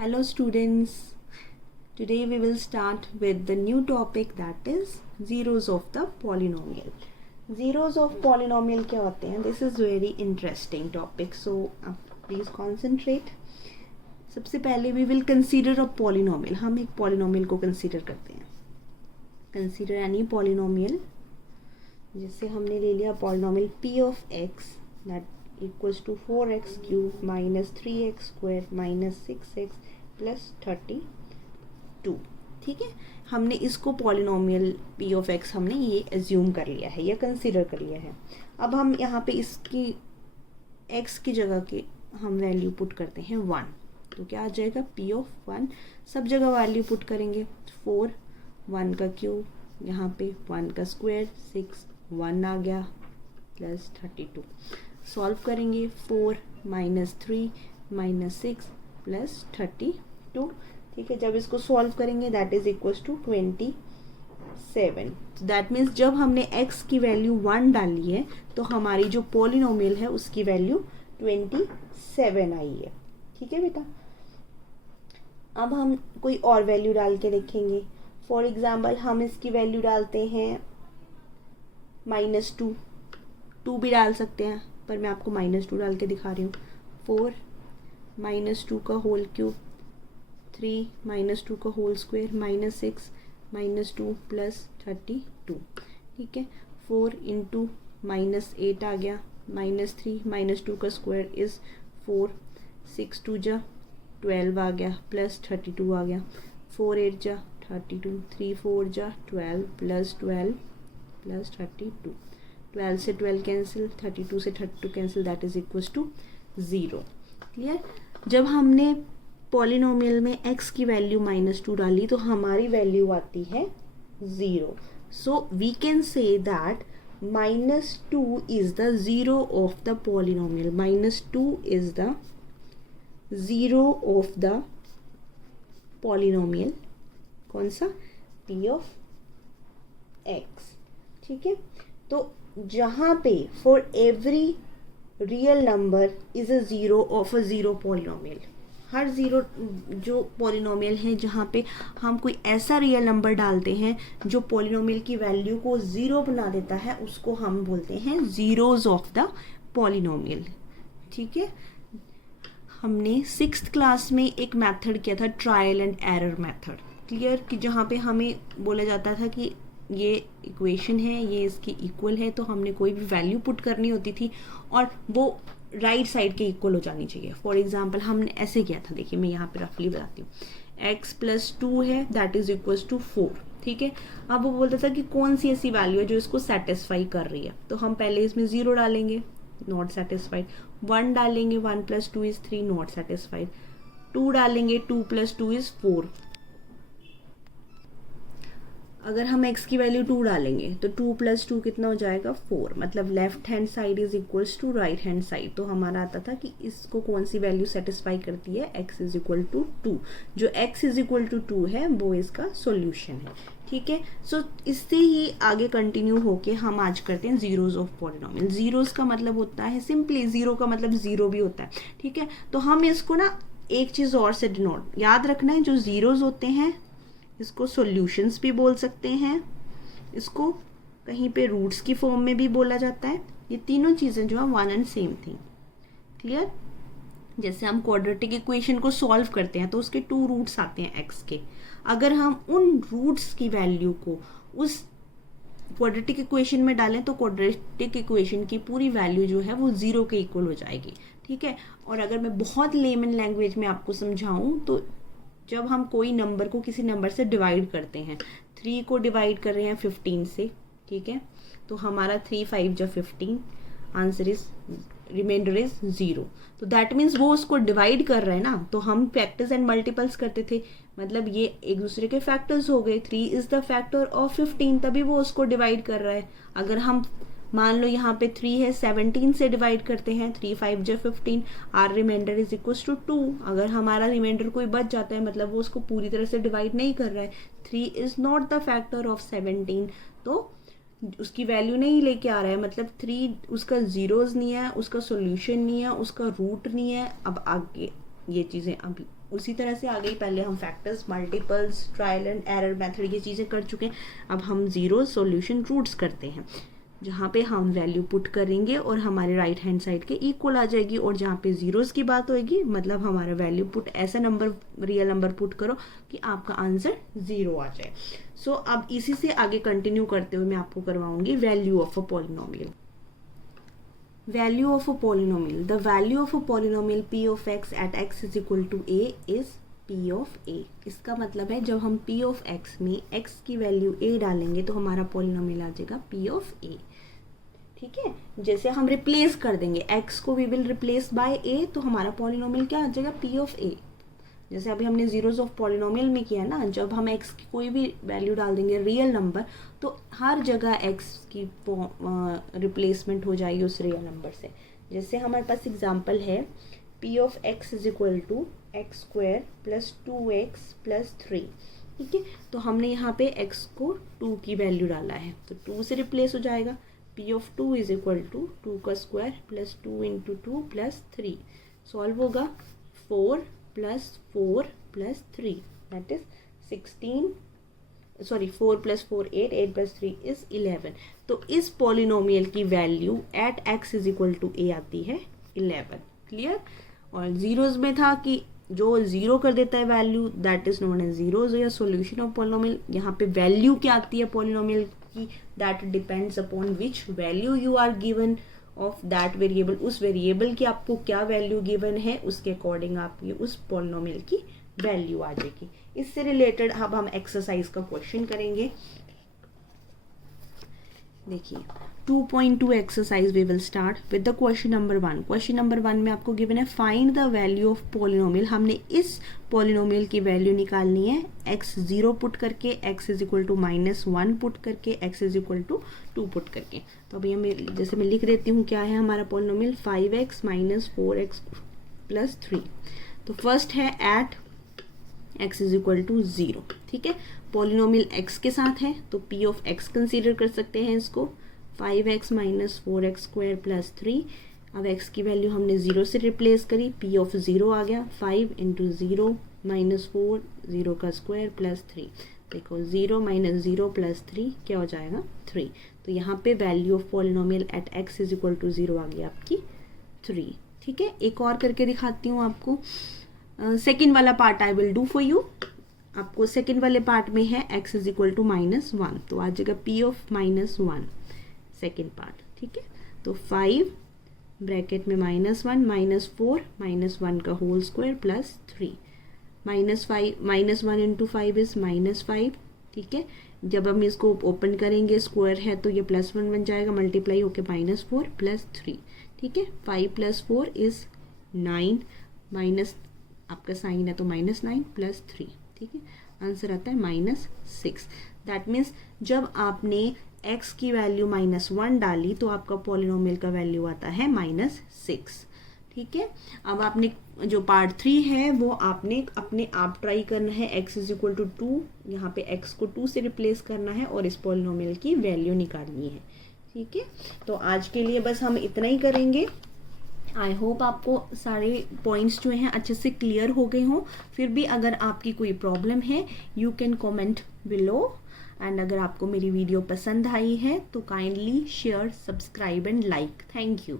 Hello students, today we will start with the new topic that is zeros of the polynomial. Zeros of polynomial क्या होते हैं? This is very interesting topic, so please concentrate. सबसे पहले we will consider a polynomial. हम एक polynomial को consider करते हैं. Consider any polynomial. जैसे हमने ले लिया polynomial p of x that equals to 4x cube minus 3x square minus 6x plus 32. ठीक है, हमने इसको पॉलिनोमियल p of x हमने ये एज्यूम कर लिया है या कंसिडर कर लिया है. अब हम यहाँ पे इसकी x की जगह के हम वैल्यू पुट करते हैं 1, तो क्या आ जाएगा p of 1. सब जगह वैल्यू पुट करेंगे 4, 1 का क्यूब, यहाँ पे 1 का स्क्वायर 6, 1 आ गया प्लस 32. सॉल्व करेंगे 4 माइनस 3 माइनस 6 प्लस 32. ठीक है, जब इसको सॉल्व करेंगे that is equals to 27. That means जब हमने x की वैल्यू 1 डाली है तो हमारी जो पॉलिनोमियल है उसकी वैल्यू 27 आई है. ठीक है बेटा, अब हम कोई और वैल्यू डाल के देखेंगे. फॉर एग्जाम्पल हम इसकी वैल्यू डालते हैं -2 भी डाल सकते हैं, पर मैं आपको -2 डाल के दिखा रही हूँ. 4 -2 का होल क्यूब, 3 -2 का होल स्क्वायर माइनस 6 -2 प्लस 32. ठीक है, 4 इंटू -8 आ गया, -3 -2 का स्क्वायर इज 4, 6 2 जा 12 आ गया प्लस 32 आ गया, 4 8 जा 32, 3 4 जा 12 प्लस 12 प्लस 32. 12 से 12 कैंसिल, 32 से 32 cancel, that is equal to 0. Clear. जब हमने पॉलिनोमियल में x की वैल्यू -2 डाली तो हमारी वैल्यू आती है 0. So we can say that -2 is the zero of the polynomial. -2 is the zero of the polynomial. कौन सा? p of x. ठीक है, तो जहाँ पे for every real number is a zero of a zero polynomial, हर zero जो polynomial है जहाँ पे हम कोई ऐसा रियल नंबर डालते हैं जो पॉलिनोमियल की वैल्यू को ज़ीरो बना देता है, उसको हम बोलते हैं जीरोज ऑफ द पॉलिनोमियल. ठीक है, हमने 6th क्लास में एक मेथड किया था, trial and error method. Clear, कि जहाँ पे हमें बोला जाता था कि ये इक्वेशन है, ये इसकी इक्वल है, तो हमने कोई भी वैल्यू पुट करनी होती थी और वो राइट साइड के इक्वल हो जानी चाहिए. फॉर एग्जांपल हमने ऐसे किया था, देखिए मैं यहाँ पे रफली बताती हूँ. x + 2 है दैट इज इक्वल्स टू 4. ठीक है, अब वो बोलता था कि कौन सी ऐसी वैल्यू है जो इसको सेटिस्फाई कर रही है, तो हम पहले इसमें 0 डालेंगे, नॉट सेटिस्फाइड. 1 डालेंगे, 1 + 2 = 3, नॉट सेटिस्फाइड. 2 डालेंगे, 2 + 2 = 4. अगर हम x की वैल्यू 2 डालेंगे तो 2 + 2 कितना हो जाएगा? 4. मतलब left hand side is equals to right hand side. तो हमारा आता था कि इसको कौन सी वैल्यू सेटिस्फाई करती है? x = 2. जो x = 2 है वो इसका सॉल्यूशन है. ठीक है, सो इससे ही आगे कंटिन्यू होके हम आज करते हैं जीरोज ऑफ पॉलिनोमियल. जीरोज का मतलब होता है सिंपली, जीरो का मतलब जीरो भी होता है. ठीक है, तो हम इसको ना एक चीज और से डिनोट याद रखना है, जो जीरोज होते हैं इसको सॉल्यूशंस भी बोल सकते हैं, इसको कहीं पे रूट्स की फॉर्म में भी बोला जाता है. ये तीनों चीज़ें जो है one and same thing. Clear. जैसे हम क्वाड्रेटिक इक्वेशन को सॉल्व करते हैं तो उसके 2 रूट्स आते हैं x के. अगर हम उन रूट्स की वैल्यू को उस क्वाड्रेटिक इक्वेशन में डालें तो क्वाड्रेटिक इक्वेशन की पूरी वैल्यू जो है वो 0 के इक्वल हो जाएगी. ठीक है, और अगर मैं बहुत लेमन लैंग्वेज में आपको समझाऊं तो जब हम कोई नंबर को किसी नंबर से डिवाइड करते हैं, 3 को डिवाइड कर रहे हैं 15 से, ठीक है, तो हमारा 3 5 जा 15, आंसर इज रिमाइंडर इज 0. तो दैट मीन्स वो उसको डिवाइड कर रहे हैं ना, तो हम फैक्टर्स एंड मल्टीपल्स करते थे, मतलब ये एक दूसरे के फैक्टर्स हो गए. 3 इज द फैक्टर ऑफ 15, तभी वो उसको डिवाइड कर रहा है. अगर हम मान लो यहाँ पे 3 है, 17 से डिवाइड करते हैं, 3 5 जा 15, आर रिमाइंडर इज इक्वल्स टू 2. अगर हमारा रिमाइंडर कोई बच जाता है मतलब वो उसको पूरी तरह से डिवाइड नहीं कर रहा है. 3 is not the factor of 17, तो उसकी वैल्यू नहीं लेके आ रहा है, मतलब 3 उसका जीरोज नहीं है, उसका सॉल्यूशन नहीं है, उसका रूट नहीं है. अब आगे ये चीज़ें अभी उसी तरह से आ गई। पहले हम factors, multiples, trial and error method ये चीज़ें कर चुके हैं। अब हम जीरो सॉल्यूशन रूट्स करते हैं, जहाँ पे हम वैल्यू पुट करेंगे और हमारे राइट हैंड साइड के इक्वल आ जाएगी, और जहाँ पे जीरोस की बात होगी मतलब हमारा वैल्यू पुट ऐसा नंबर, रियल नंबर पुट करो कि आपका आंसर 0 आ जाए। सो अब इसी से आगे कंटिन्यू करते हुए मैं आपको करवाऊंगी value of a polynomial. Value of a polynomial, the value of a polynomial p of x at x is equal to a is p of a। इसका मतलब है जब हम p of x में x की वैल्यू a डालेंगे तो हमारा पॉलिनोमियल आ जाएगा p of a। ठीक है, जैसे हम रिप्लेस कर देंगे x को, we will replace by a, तो हमारा पॉलिनोमियल क्या आ जाएगा p of a। जैसे अभी हमने जीरोज ऑफ पॉलिनोमियल में किया ना, जब हम x की कोई भी वैल्यू डाल देंगे रियल नंबर तो हर जगह x की रिप्लेसमेंट हो जाएगी उस रियल नंबर से। जैसे हमारे पास एग्जांपल है p of x is equal to x square plus 2x plus 3। ठीक है, तो हमने यहाँ पे x को 2 की वैल्यू डाला है तो 2 से रिप्लेस हो जाएगा। p of 2 is equal to 2 का square plus 2 into 2 plus 3। Solve होगा 4 plus 4 plus 3 that is 16, sorry 4 plus 4 8, 8 plus 3 is 11। तो इस पॉलिनोमियल की value at x is equal to a आती है 11। क्लियर। और जीरोज में था कि जो जीरो कर देता है value that is known as zeros या सॉल्यूशन ऑफ पॉलिनोमियल। यहाँ पे वैल्यू क्या आती है पॉलिनोमियल की, that depends upon which value you are given of that variable. उस वेरिएबल की आपको क्या वैल्यू गिवन है उसके अकॉर्डिंग आपकी उस पॉलिनोमियल की वैल्यू आ जाएगी। इससे रिलेटेड अब हम एक्सरसाइज का क्वेश्चन करेंगे। देखिए 2.2 exercise we will start with the question number 1। Question number 1 में आपको गिवन है find the value of polynomial. हमने इस पॉलिनोमियल की वैल्यू निकालनी है x 0 पुट करके, x is equal to -1 put करके, x is equal to 2 put करके। तो अभी हमें जैसे मैं लिख देती हूँ क्या है हमारा पॉलिनोमियल 5x - 4x प्लस 3। तो फर्स्ट है at x is equal to 0। ठीक है, पॉलिनोमियल x के साथ है तो p ऑफ x कंसीडर कर सकते हैं इसको। 5x - 4x square plus 3। अब x की वैल्यू हमने 0 से रिप्लेस करी, p ऑफ 0 आ गया 5 इंटू 0 माइनस 4, 0 का स्क्वायर प्लस 3। देखो 0 - 0 प्लस 3 क्या हो जाएगा 3। तो यहाँ पे value of polynomial at x is equal to 0 आ गई आपकी 3। ठीक है, एक और करके दिखाती हूँ आपको। सेकेंड वाला part I will do for you. आपको सेकेंड वाले पार्ट में है x इज इक्वल टू -1 तो आ जाएगा p ऑफ -1 सेकेंड पार्ट। ठीक है, तो 5 ब्रैकेट में -1 -4 -1 का whole square plus 3 -1 into 5 is -5। ठीक है, जब हम इसको ओपन करेंगे स्क्वायर है तो ये +1 बन जाएगा, मल्टीप्लाई होके -4 प्लस 3। ठीक है, 5 + 4 इज 9, माइनस आपका साइन है तो -9 प्लस 3। ठीक है, आंसर आता है -6। दैट मीन्स जब आपने x की वैल्यू -1 डाली तो आपका पॉलिनोमियल का वैल्यू आता है -6। ठीक है, अब आपने जो पार्ट 3 है वो आपने अपने आप ट्राई करना है। x इज इक्वल टू 2, यहाँ पे x को 2 से रिप्लेस करना है और इस पॉलिनोमियल की वैल्यू निकालनी है। ठीक है, तो आज के लिए बस हम इतना ही करेंगे। आई होप आपको सारे पॉइंट्स जो हैं अच्छे से क्लियर हो गए हों। फिर भी अगर आपकी कोई प्रॉब्लम है you can comment below. And अगर आपको मेरी वीडियो पसंद आई है तो kindly share, subscribe and like. Thank you.